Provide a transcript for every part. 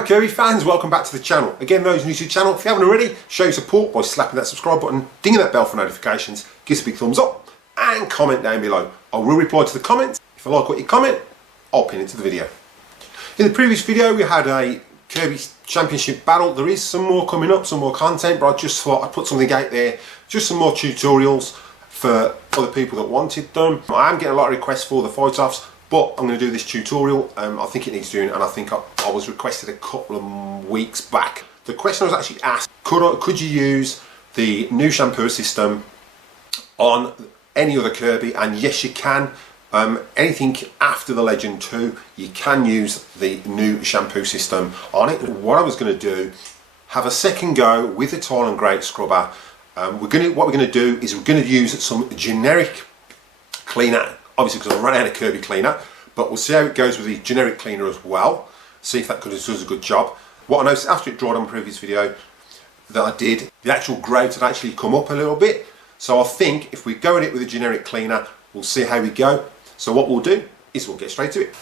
Hi Kirby fans, welcome back to the channel. Again, those new to the channel, if you haven't already, show your support by slapping that subscribe button, dinging that bell for notifications, give us a big thumbs up, and comment down below. I will reply to the comments. If I like what you comment, I'll pin it to the video. In the previous video, we had a Kirby Championship battle. There is some more coming up, some more content, but I just thought I'd put something out there, just some more tutorials for other people that wanted them. I am getting a lot of requests for the fight-offs, but I'm going to do this tutorial. I think it needs doing, and I think I was requested a couple of weeks back. The question was actually asked, could you use the new shampoo system on any other Kirby? And yes, you can. Anything after the Legend 2, you can use the new shampoo system on it. What I was going to do, have a second go with the Tile Grout scrubber. What we're going to do is we're going to use some generic cleaner, obviously because I ran out of Kirby cleaner, but we'll see how it goes with the generic cleaner as well, see if that does a good job. What I noticed after it dried on the previous video that I did, the actual grout had actually come up a little bit, so I think if we go at it with a generic cleaner, we'll see how we go. So what we'll do is we'll get straight to it.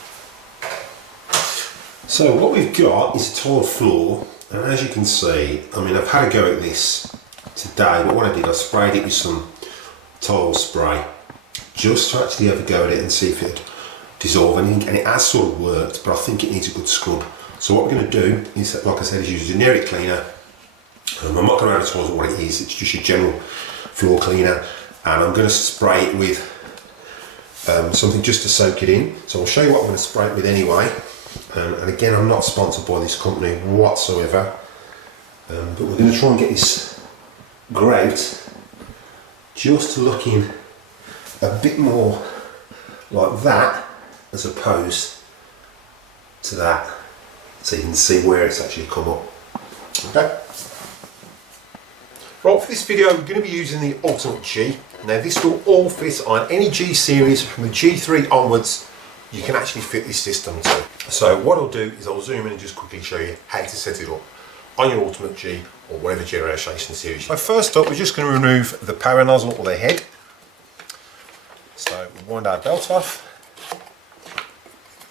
So what we've got is a tile floor, and as you can see, I mean, I've had a go at this today, but what I did, I sprayed it with some tile spray just to actually have a go at it and see if it would dissolve anything, and it has sort of worked, but I think it needs a good scrub. So what we're going to do is, like I said, is use a generic cleaner. I'm not going to advertise what it is, it's just a general floor cleaner, and I'm going to spray it with something just to soak it in. So I'll show you what I'm going to spray it with anyway, and again, I'm not sponsored by this company whatsoever, but we're going to try and get this grout just looking a bit more like that as opposed to that, so you can see where it's actually come up. Okay. Right, for this video we're going to be using the Ultimate G. Now this will all fit on any G series from the G3 onwards. You can actually fit this system to. So what I'll do is I'll zoom in and just quickly show you how to set it up on your Ultimate G or whatever generation series. So first up, we're just going to remove the power nozzle or the head. So we wind our belt off,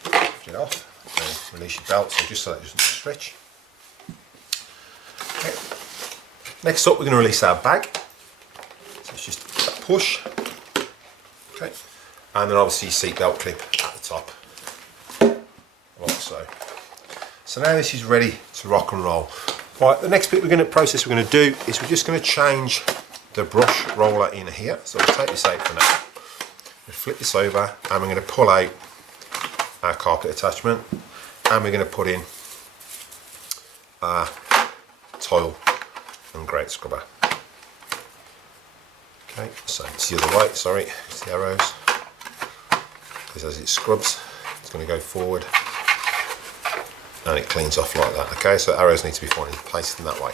lift it off, and release your belt, so just so that it doesn't stretch. Okay. Next up, we're going to release our bag. So it's just a push. Okay. And then obviously your seat belt clip at the top, like so. So now this is ready to rock and roll. Right, the next bit we're going to do is we're just going to change the brush roller in here. So we'll take this out for now. We'll flip this over and we're going to pull out our carpet attachment, and we're going to put in our tile and grout scrubber. Okay, so it's the other way, sorry, it's the arrows, because as it scrubs, it's going to go forward and it cleans off like that. Okay, so arrows need to be placed in that way.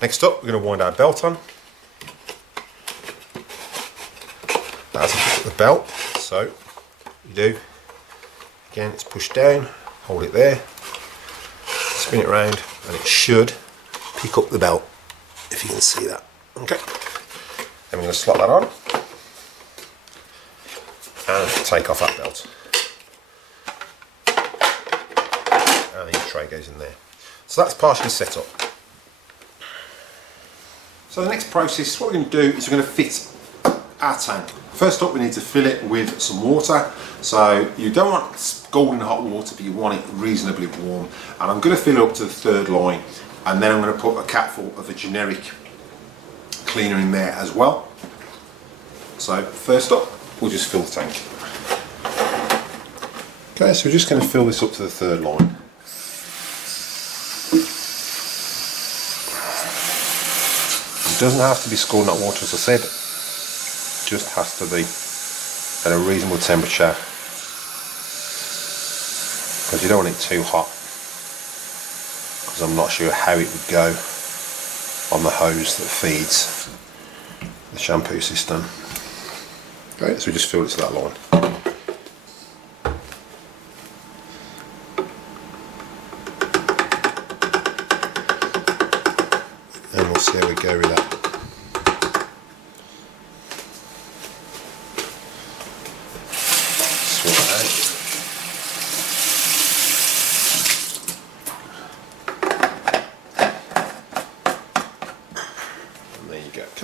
Next up, we're going to wind our belt on. That's the belt, so you do, again, it's pushed down, hold it there, spin it around, and it should pick up the belt, if you can see that. Okay, then we're going to slot that on and take off that belt, and your tray goes in there. So that's partially set up. So the next process, what we're going to do is we're going to fit our tank. First up, we need to fill it with some water. So you don't want scalding hot water, but you want it reasonably warm. And I'm going to fill it up to the third line, and then I'm going to put a capful of a generic cleaner in there as well. So first up, we'll just fill the tank. Okay, so we're just going to fill this up to the third line. It doesn't have to be scalding hot water, as I said. Just has to be at a reasonable temperature, because you don't want it too hot, because I'm not sure how it would go on the hose that feeds the shampoo system. Okay, so we just fill it to that line. And we'll see how we go with that. Swap it out.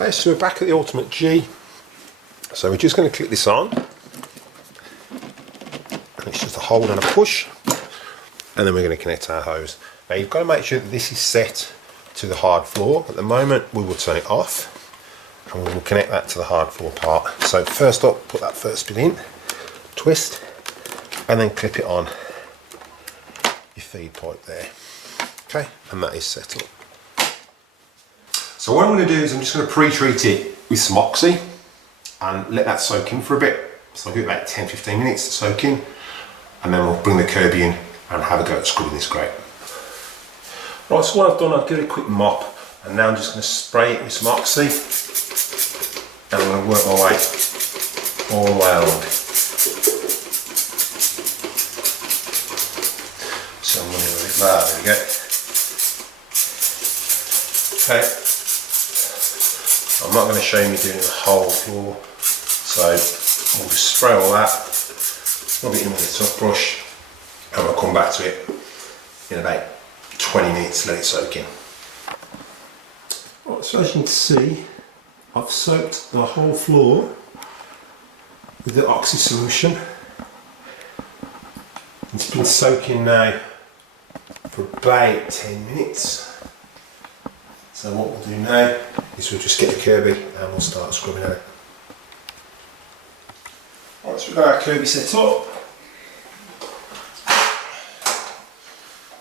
Okay, so we're back at the Ultimate G. So we're just going to click this on. And it's just a hold and a push. And then we're going to connect our hose. Now you've got to make sure that this is set to the hard floor. At the moment we will turn it off. And we will connect that to the hard floor part. So first up, put that first bit in, twist, and then clip it on your feed pipe there. Okay, and that is set up. So what I'm going to do is I'm just going to pre-treat it with some Oxy and let that soak in for a bit. So I'll give it about 10-15 minutes to soak in, and then we'll bring the Kirby in and have a go at scrubbing this grate. Right, so what I've done, I've given it a quick mop, and now I'm just going to spray it with some Oxy, and I'm going to work my way all the way along. So I'm going to do it there we go. Okay, I'm not going to show you me doing the whole floor, so we'll just spray all that, rub it in with a tough brush, and we'll come back to it in about 20 minutes, let it soak in. Right, so as you can see, I've soaked the whole floor with the Oxy solution. It's been soaking now for about 10 minutes. So what we'll do now is we'll just get the Kirby and we'll start scrubbing at it. Right, so we've got our Kirby set up.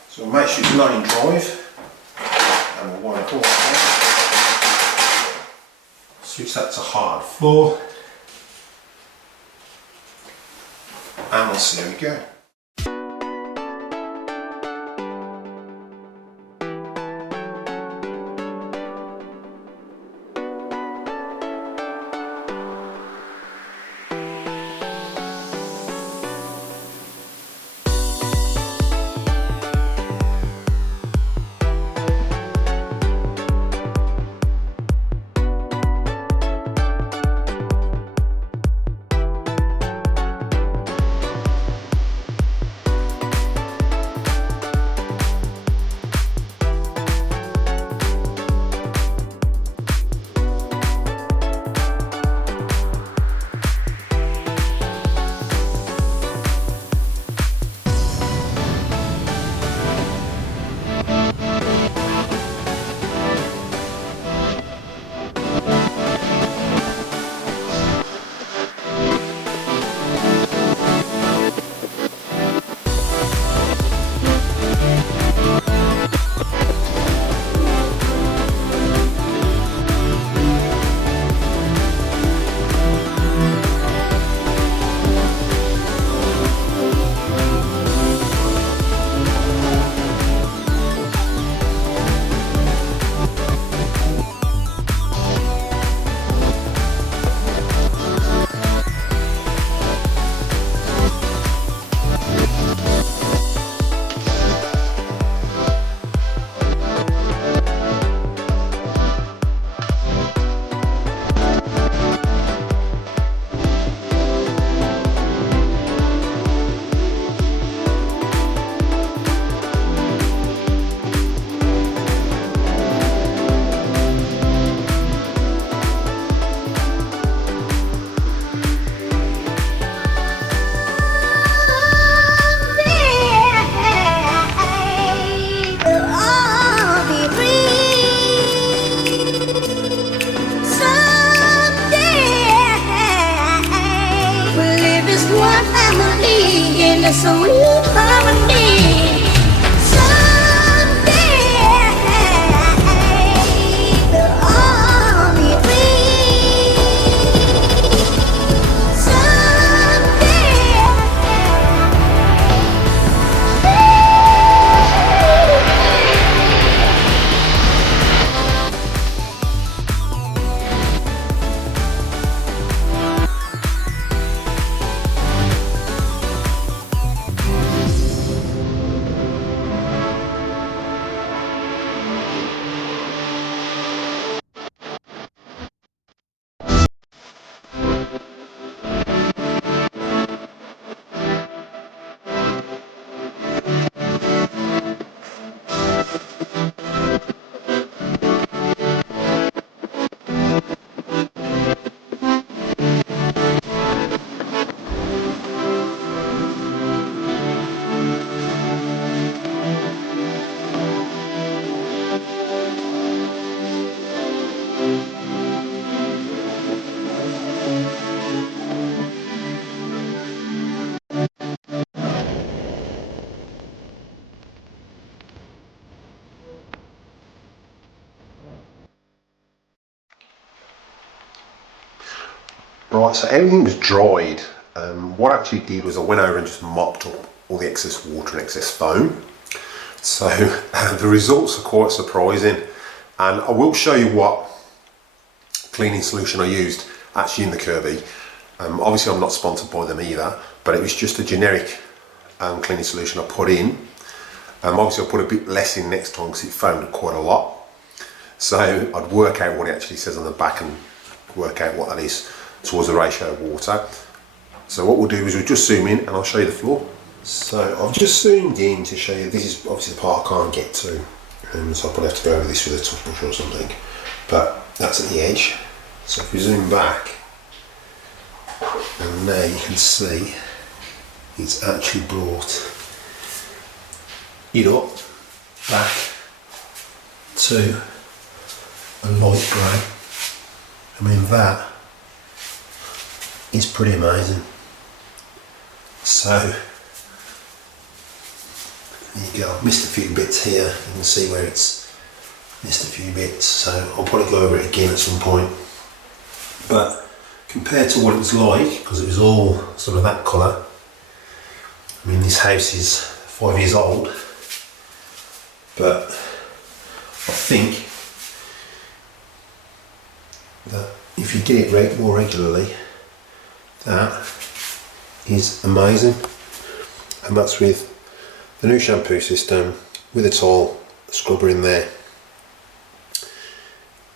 So we'll make sure it's not in drive, and we'll wind it all down. Switch that to hard floor, and we'll see how we go. So we'll harmony someday we'll all be free someday. Right, so everything was dried. What I actually did was I went over and just mopped up all the excess water and excess foam. So the results are quite surprising, and I will show you what cleaning solution I used actually in the Kirby. Obviously I'm not sponsored by them either, but it was just a generic cleaning solution I put in. Obviously I put a bit less in next time because it foamed quite a lot. So I'd work out what it actually says on the back and work out what that is towards the ratio of water. So what we'll do is we'll just zoom in and I'll show you the floor. So I've just zoomed in to show you, this is obviously the part I can't get to, so I'll probably have to go over this with a toothbrush or something, but that's at the edge. So if we zoom back, and now you can see it's actually brought it up back to a light grey. I mean, that is pretty amazing. So there you go. I've missed a few bits here. You can see where it's missed a few bits, so I'll probably go over it again at some point. But compared to what it was like, because it was all sort of that colour, I mean, this house is 5 years old, but I think that if you get it more regularly, that is amazing. And that's with the new shampoo system, with a tile scrubber in there,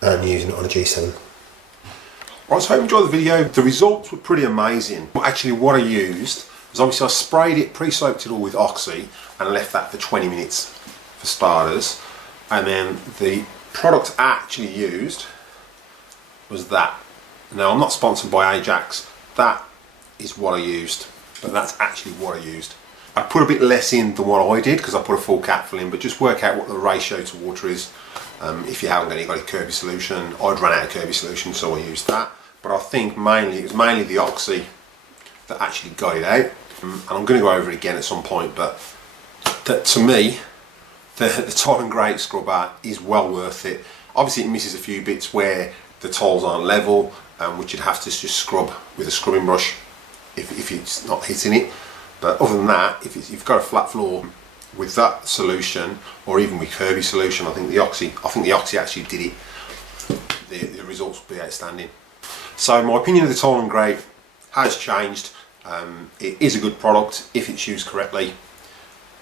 and using it on a G7. Right, so I hope you enjoyed the video. The results were pretty amazing. Actually, what I used was, obviously I sprayed it, pre-soaked it all with Oxy and left that for 20 minutes for starters. And then the product I actually used was that. Now, I'm not sponsored by Ajax. That is what I used, but that's actually what I used. I put a bit less in than what I did because I put a full capful in, but just work out what the ratio to water is. If you haven't got a Kirby solution, I'd run out of Kirby solution, so I used that. But I think mainly it was mainly the Oxy that actually got it out. And I'm going to go over it again at some point, but to me, the Tile Grout scrubber is well worth it. Obviously it misses a few bits where the tiles aren't level, which you'd have to just scrub with a scrubbing brush if it's not hitting it. But other than that, if you've got a flat floor with that solution, or even with Kirby solution, I think the Oxy actually did it. The results will be outstanding. So my opinion of the Tile Grout has changed. It is a good product if it's used correctly.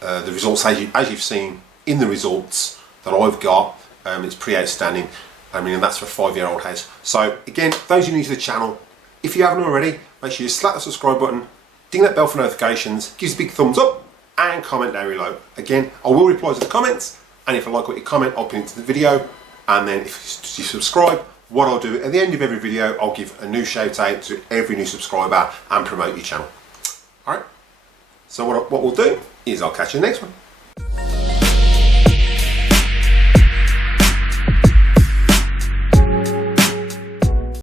The results, as you've seen in the results that I've got, it's pretty outstanding. I mean, and that's for a 5-year-old house. So again, those who are new to the channel, if you haven't already, make sure you slap the subscribe button, ding that bell for notifications, give us a big thumbs up, and comment down below. Again, I will reply to the comments, and if I like what you comment, I'll pin it to the video. And then if you subscribe, what I'll do at the end of every video, I'll give a new shout out to every new subscriber and promote your channel. Alright, so what we'll do is I'll catch you in the next one.